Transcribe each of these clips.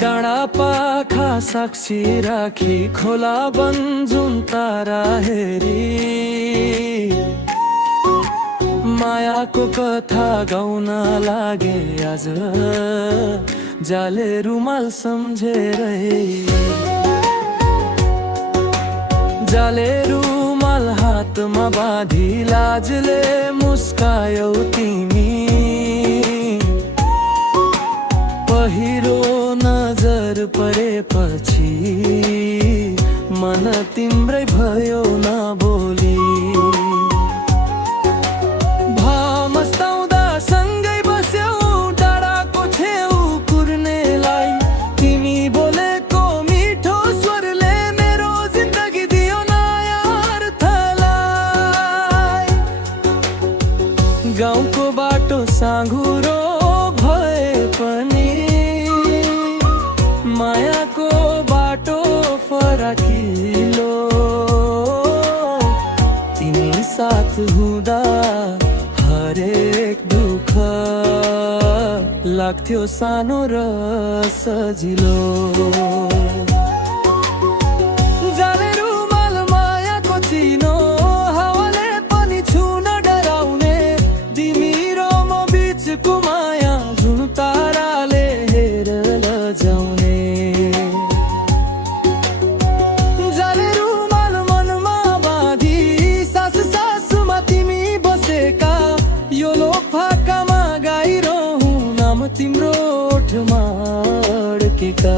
डाँडा पाखा साक्षी राखी खोला बन्जुन तारा हेरी मायाको कथा गाउन लागे आज जाले रुमाल सम्झेरै जाले रुमाल हातमा बाँधी लाजले मुस्कायौ तिमी पहिरो नजर परेपछि मन तिम्रै भयो नबोली भमस्ताउँदा सँगै बस्यौ डाँडाको छेउ कुर्नेलाई तिमी बोलेको मिठो स्वरले मेरो जिन्दगी दियो नयाँ अर्थलाई गाउँको बाटो साँघुरो भए पनि मायाको बाटो फराकिलो तिमी साथ हुँदा हरेक दुःख लाग्थ्यो सानो र सजिलो जाले रुमाल मायाको चिनो हावाले पनि छुन डराउने तिमी र म बिचको माया जुन ताराले हेर लजाउने जाले रुमाल मनमा बाँधी सासु सासुमा तिमी बसेका यो लोफाकामा गाइरहँ नाम तिम्रो ओठमा अड्केका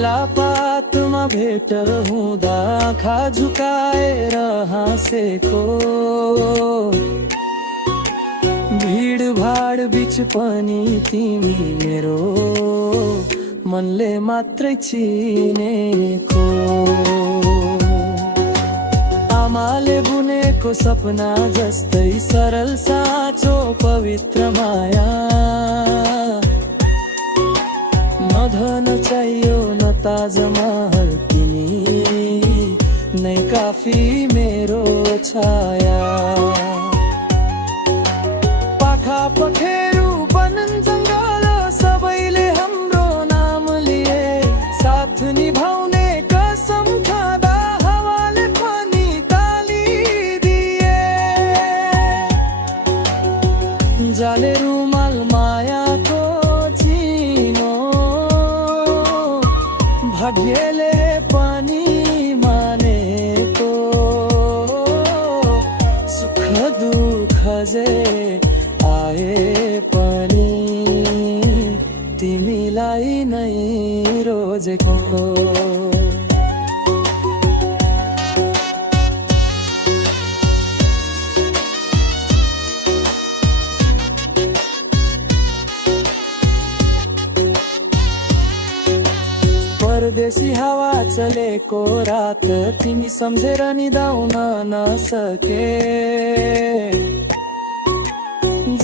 मेलापातमा भेट हुँदा आँखा झुकाएर हाँसेको भिडभाड बिच पनि तिमी मेरो मनले मात्रै चिनेको आमाले बुनेको सपना जस्तै सरल साँचो पवित्र माया न धन चाहियो न ताजमहल तिमी नै काफी मेरो छाया पाखा पखेरु बनन् जङ्गल सबैले हाम्रो नाम लिए साथ निभाउने कसम खाँदा हावाले पनि ताली दिए जाले रुमाल मायाको चिनो भाग्यले पनि मानेको सुख दुःख जे आए पनि तिमीलाई नै रोजेको परदेशी हावा चलेको रात तिमी सम्झेर निदाउन नसके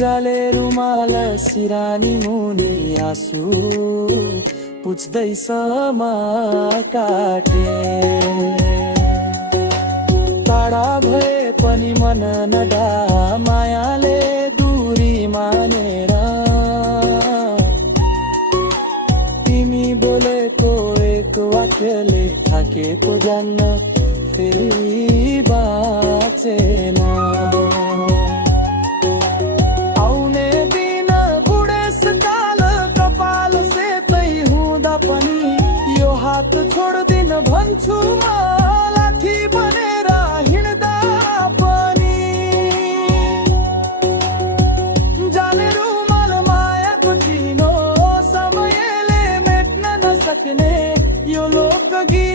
जाले रुमाल सिरानी मुनि आँसु पुछ्दै समा काटे टाढा भए पनि मन नडा मायाले दूरी मानेर तिमी बोलेको एक वाक्यले थाकेको जान्न फेरि बाँचेन आउने दिन बुढेसकाल कपाल सेतै हुँदा पनि यो हात छोड्दिन भन्छु म लाठी बनेर हिँड्दा पनि जाले रुमाल मायाको चिनो समयले मेट्न नसक्ने यो लोकगीत